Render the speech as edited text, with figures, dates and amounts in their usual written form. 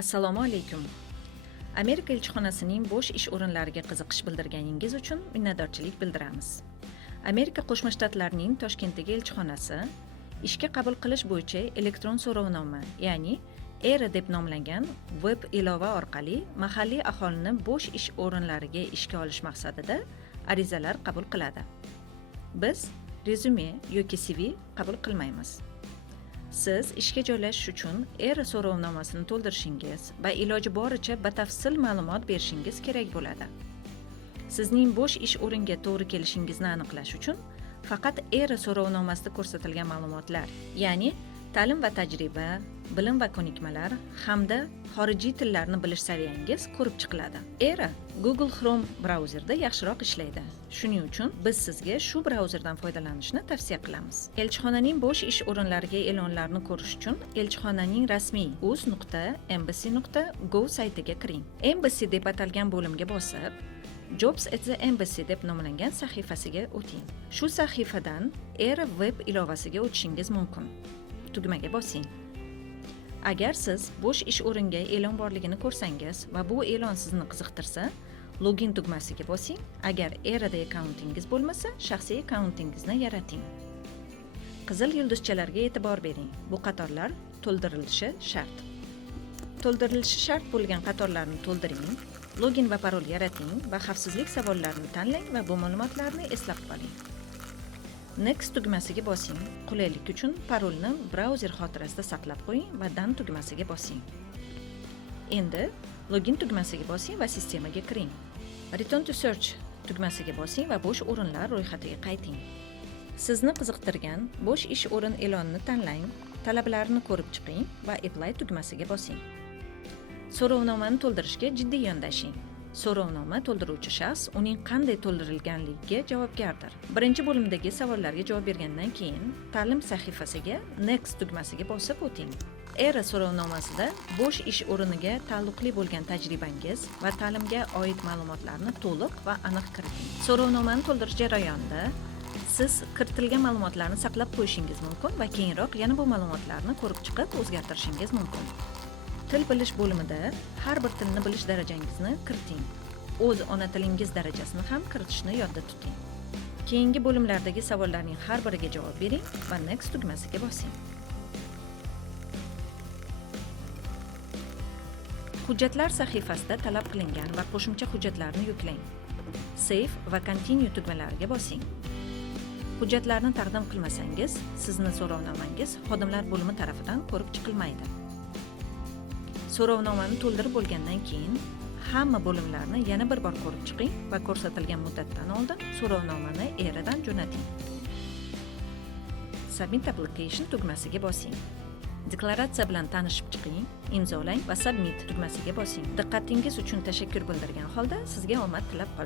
Assalomu alaykum. Amerika elchixonasining bo'sh ish o'rinlariga qiziqish bildirganingiz uchun minnatdorchilik bildiramiz. Amerika Qo'shma Shtatlarining Toshkentdagi elchixonasi ishga qabul qilish bo'yicha elektron so'rovnoma, ya'ni ERA deb nomlangan web ilova orqali mahalliy aholini bo'sh ish o'rinlariga ishga olish maqsadida arizalar qabul qiladi. Biz rezyume yoki CV qabul qilmaymiz. Siz ishga joylashish uchun ERA so'rovnomasini to'ldirishingiz va iloji boricha batafsil ma'lumot berishingiz kerak bo'ladi. Sizning bo'sh ish o'ringa to'g'ri kelishingizni aniqlash uchun faqat ERA so'rovnomasida ko'rsatilgan ma'lumotlar, ya'ni ta'lim va tajriba, bilim va ko'nikmalar hamda xorijiy tillarni bilish saviyangiz ko'rib chiqiladi. ERA Google Chrome brauzerida yaxshiroq ishlaydi. Shuning uchun biz sizga shu brauzerdan foydalanishni tavsiya qilamiz. Elchixonaning bo'sh ish o'rinlariga e'lonlarni ko'rish uchun elchixonaning rasmiy uz.embassy.go saytiga kiring. Embassy deb atalgan bo'limga bosib, Jobs at the Embassy deb nomlangan sahifasiga o'ting. Shu sahifadan ERA web ilovasiga o'tishingiz mumkin. Tugmaga bosing. Agar siz bo'sh ish o'ringa e'lon borligini ko'rsangiz va bu e'lon sizni qiziqtirsa, login tugmasiga bosing. Agar ERAda akkauntingiz bo'lmasa, shaxsiy akkauntingizni yarating. Qizil yulduzchalarga e'tibor bering. Bu qatorlar to'ldirilishi shart. To'ldirilishi shart bo'lgan qatorlarni to'ldiring, login va parol yarating va xavfsizlik savollarini tanlang va bu ma'lumotlarni eslab qoling. Next tugmasiga bosing. Qulaylik uchun parolni brauzer xotirasida saqlab qo'ying va Done tugmasiga bosing. Endi login tugmasiga bosing va sistemaga kiring. Return to search tugmasiga bosing va bo'sh o'rinlar ro'yxatiga qayting. Sizni qiziqtirgan bo'sh ish o'rin e'lonini tanlang, talablarni ko'rib chiqing va Apply tugmasiga bosing. So'rovnomani to'ldirishga jiddiy yondashing. So'rovnoma to'ldiruvchi shaxs uning qanday to'ldirilganligiga javobgardir. Birinchi bo'limdagi savollarga javob bergandan keyin ta'lim sahifasiga Next tugmasiga bosib o'ting. ERA so'rovnomasida bo'sh ish o'riniga taalluqli bo'lgan tajribangiz va ta'limga oid ma'lumotlarni to'liq va aniq kiriting. So'rovnomani to'ldirish jarayonida siz kiritilgan ma'lumotlarni saqlab qo'yishingiz mumkin va keyinroq yana bu ma'lumotlarni ko'rib chiqib o'zgartirishingiz mumkin. Til bilish bo'limida har bir tilni bilish darajangizni kiriting. O'z ona tilingiz darajasini ham kiritishni yodda tuting. Keyingi bo'limlardagi savollarning har biriga javob bering va Next tugmasiga bosing. Hujjatlar sahifasida talab qilingan va qo'shimcha hujjatlarni yuklang. Save va Continue tugmalariga bosing. Hujjatlarni taqdim qilmasangiz, sizni so'rovnomangiz xodimlar bo'limi tomonidan ko'rib chiqilmaydi. So'rovnomani to'ldirib bo'lgandan keyin hamma bo'limlarni yana bir bor ko'rib chiqing va ko'rsatilgan muddatdan oldin so'rovnomani ERAdan jo'nating. Submit application tugmasiga bosing. Deklaratsiya bilan tanishib chiqing, imzolang va Submit tugmasiga bosing. Diqqatingiz uchun tashakkur bildirgan holda sizga omad tilab qolaman.